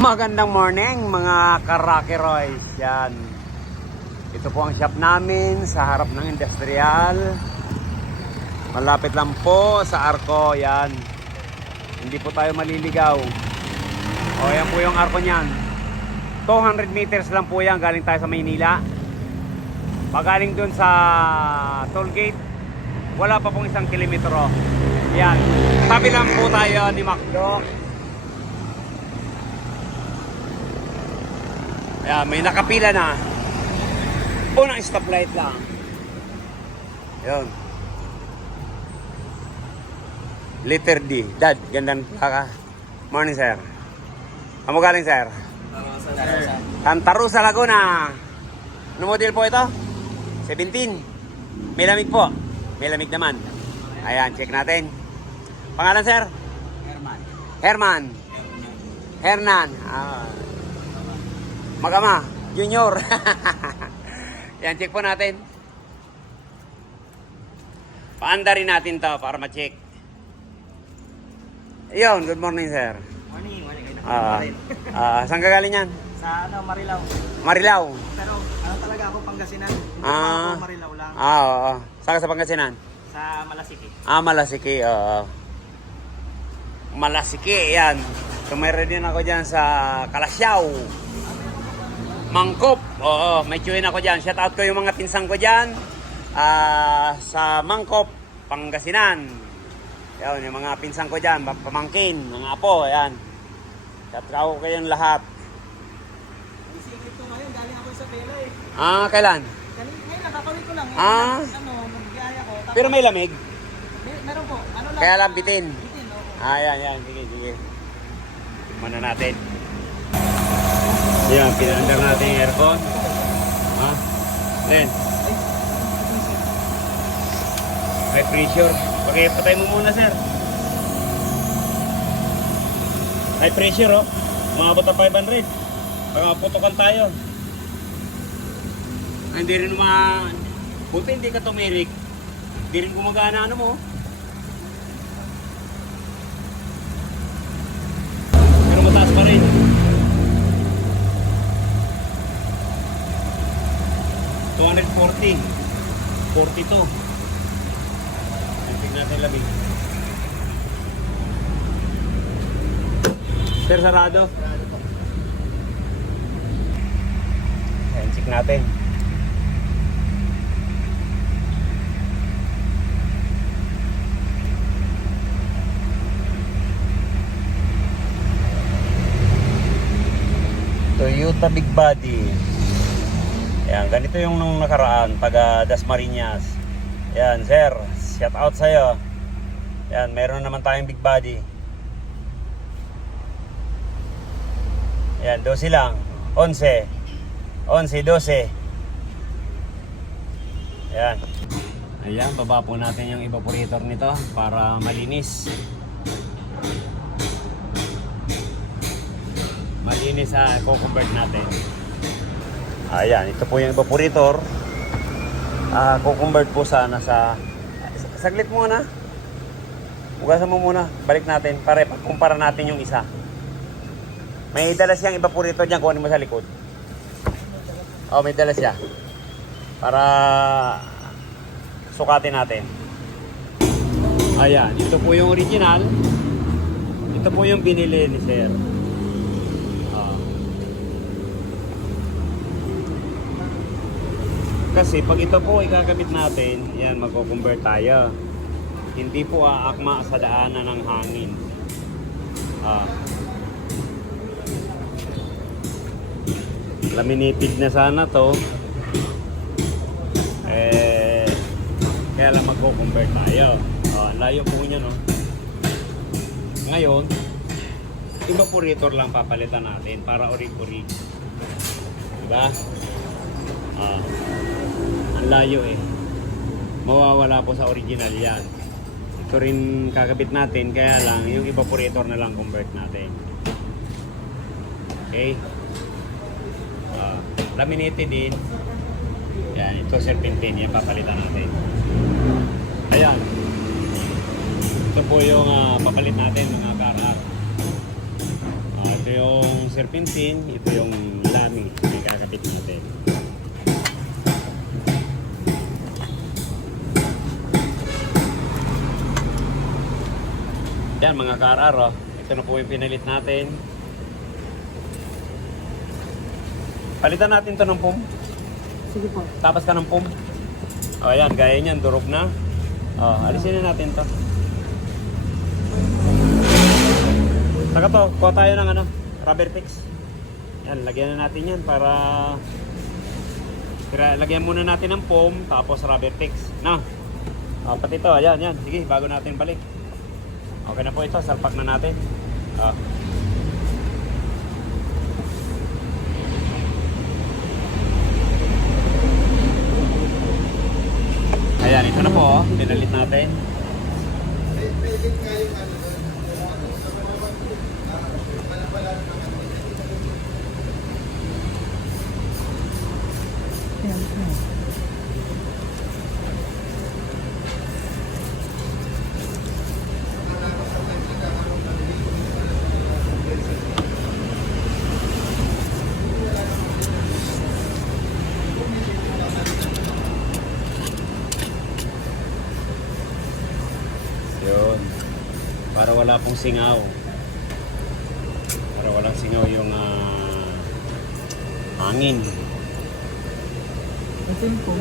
Magandang morning mga Karakiroys. Yan. Ito po ang shop namin sa harap ng industrial. Malapit lang po sa Arco. Yan. Hindi po tayo maliligaw. O yan po yung Arco niyan. 200 meters lang po yan. Galing tayo sa Maynila. Pagaling dun sa toll gate, wala pa pong 1 kilometro. Yan. Tabi lang po tayo ni Macdo. Ayan, may nakapila na. Unang stoplight lang. Yun. Letter D. Dad, gandang plaka. Morning, sir. Amo galing, sir? Santa Rosa, Laguna. Ano model po ito? 17. May lamig po. May lamig naman. Ayan, check natin. Pangalan, sir? Herman. Hernan. Magama, Junior. Yan, check po natin. Paanda rin natin to para ma-check. Ayun, good morning, sir. Morning. Saan ka galing yan? Sa Marilao. Marilao. Pero talaga ako Pangasinan. Hindi ako Marilao lang. Oo. Saan ka sa Pangasinan? Sa Malasiki. Malasiki, oo. Malasiki, yan. Tumira din ako dyan sa Kalasyaw. Mangkop, oo, may tiyuhin ako dyan. Shout out ko yung mga pinsang ko dyan sa Mangkop, Pangasinan. Yan, yung mga pinsang ko dyan, pamangkin, mga apo, yan. Shout out ko kayong lahat. Isingit ko ngayon, galing ako sa Pela eh. Kailan? Ngayon lang, kakawin ko lang. Mag-gaya ko. Pero may lamig? Meron po. Ano lang? Kaya lang bitin. Bitin, oo. Yan, sige. Tignan na natin. Yan, pinandar natin yung aircon. Then, high pressure. Patay mo muna, sir. High pressure, oh. Umabot na 500. Putukan tayo. Hindi rin buti hindi ka tumirik. Hindi rin gumagana ano mo. Pero mataas pa rin. 240. 42. Tingnan natin lamig. Sir, sarado. Ayan, check natin. Toyota Big Body. Ayan, ganito yung nung nakaraan, taga Dasmariñas. Ayan, sir, shout out sa'yo. Ayan, meron naman tayong Big Body. Ayan, 12 lang. 11, 12. Ayan. Ayan, baba po natin yung evaporator nito para malinis. Malinis i-convert natin. Ayan, ito po yung evaporator. Kukonvert po sana sa... Saglit muna. Ugasan mo muna. Balik natin. Pare, pagkumpara natin yung isa. May dala siyang evaporator dyan. Kuhanin mo sa likod. May dala siya. Para sukatin natin. Ayan, ito po yung original. Ito po yung binili ni sir. Kasi pag ito po ikakabit natin, yan, magko-convert tayo. Hindi po aakma sa daanan ng hangin. Laminated na sana to. Kaya lang magko-convert tayo. Layo po niya, no? Ngayon, evaporator lang papalitan natin para orig-orig. Diba? Ang layo eh. Mawawala po sa original yan. Ito rin kakabit natin, kaya lang yung evaporator na lang convert natin. Okay. Laminated din. Yan, ito serpentine yan papalitan natin. Ayan. Ito po yung papalit natin mga karak. Ito yung serpentine, ito yung lami. May kakapit natin. Yan mga kararo. Ito na po yung pinalit natin. Palitan natin to ng pum. Sige po. Tapas ka ng pum. O ayan, gaya niyan, durog na. O, alisin na natin to. Saka to, kuha tayo ng ano, rubber fix. Yan, lagyan na natin yan para lagyan muna natin ng foam, tapos rubber fix. Na. O, pati to, ayan, yan. Sige, bago natin balik. Okay na po ito, salpak na natin. O. Ayan, ito na po, pinalit natin. Yun. Para wala pong singaw. Para walang singaw yung hangin. Ito yung po.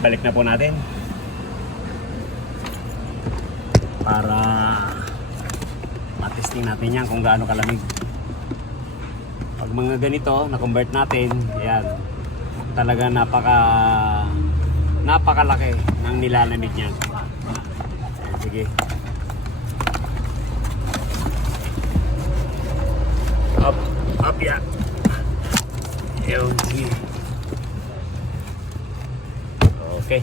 Balik na po natin. Para matesting natin yan kung gaano kalamig. Pag mga ganito, na-convert natin, yan. Talaga napakalaki ng nilalamig niyan. Sige. Up yan. Yun, sige. Okay.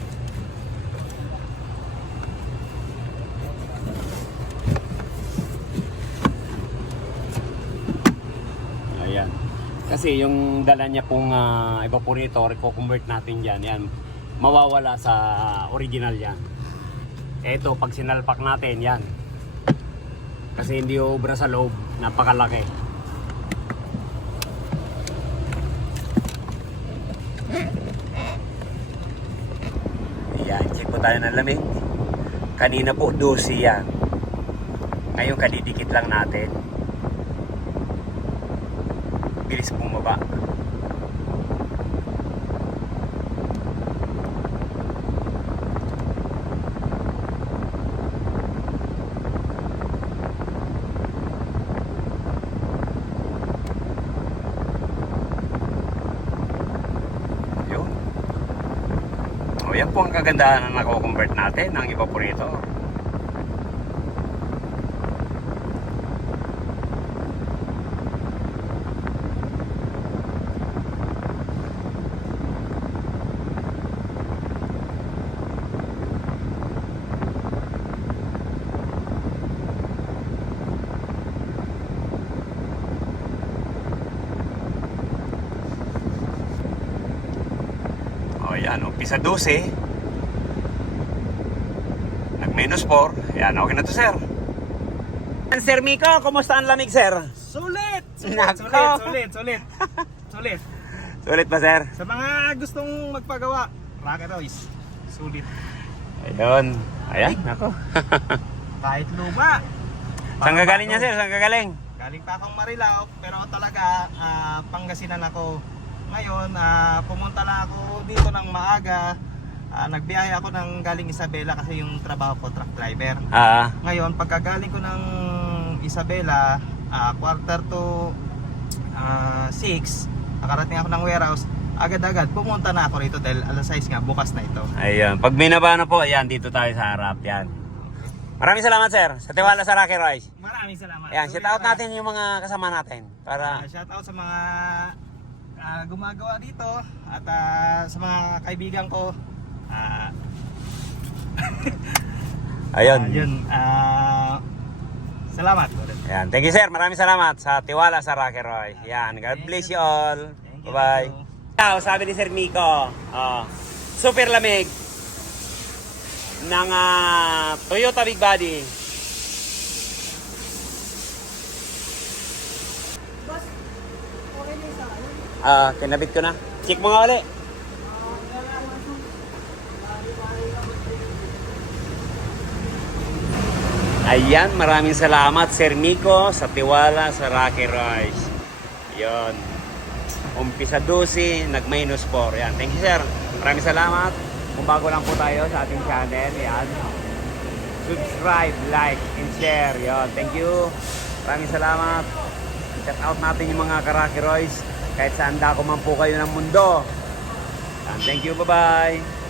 Ayan. Kasi yung dala niya pong evaporator, i-convert natin dyan. Yan. Mawawala sa original yan. Ito, pag sinalpak natin, yan. Kasi hindi obra sa loob. Napakalaki. Ayan, check po tayo ng lamig. Kanina po, 12 yan. Ngayon, kadidikit lang natin. Bilis bumaba. Yun. O yan po ang kagandahan na nako-convert natin ng evaporator. Ayan, umpisa 12. Nag-minus 4. Ayan, okay na to, sir. Sir Miko, kumusta ang lamig, sir? Sulit! Nako. Sulit. Sulit ba, sir? Sa mga gustong magpagawa, Rocket Royce. Sulit. Ayun. Ayan, nako. Kahit luma. Saan ka galing niya, sir? Saan ka galing? Galing pa akong Marilao, pero talaga Pangasinan ako. Ngayon, pumunta lang ako dito ng maaga. Nagbiyahe ako ng galing Isabela kasi yung trabaho ko, truck driver. Ngayon, pagkagaling ko ng Isabela, quarter to 6, nakarating ako ng warehouse. Agad-agad, pumunta na ako rito dahil alas 6 nga, bukas na ito. Ayun. Pag binaba na po, ayan, dito tayo sa harap. Yan. Maraming salamat, sir. Sa tiwala sa Rocket Rice. Maraming salamat. Ayan, shout out natin yung mga kasama natin. Para... shout out sa mga gumagawa dito at sa mga kaibigan ko. Ayun. Salamat. Ayan. Thank you, sir. Maraming salamat sa tiwala sa Rocket Rice. Yan. God bless you all. Bye-bye. Sabi ni Sir Miko, super lamig. ng Toyota Big Body. Kinabit ko na. Check mo nga ulit. Ayan, maraming salamat Sir Miko sa tiwala sa Rocky Rice. Yon. Umpisa 12, nag-minus 4. Yan. Thank you, sir. Maraming salamat. Kung bago lang po tayo sa ating channel, yan. Subscribe, like, and share. Yon. Thank you. Maraming salamat. Shout out natin yung mga Rocky Royce kahit saan dako man po kayo ng mundo. Yan. Thank you. Bye-bye.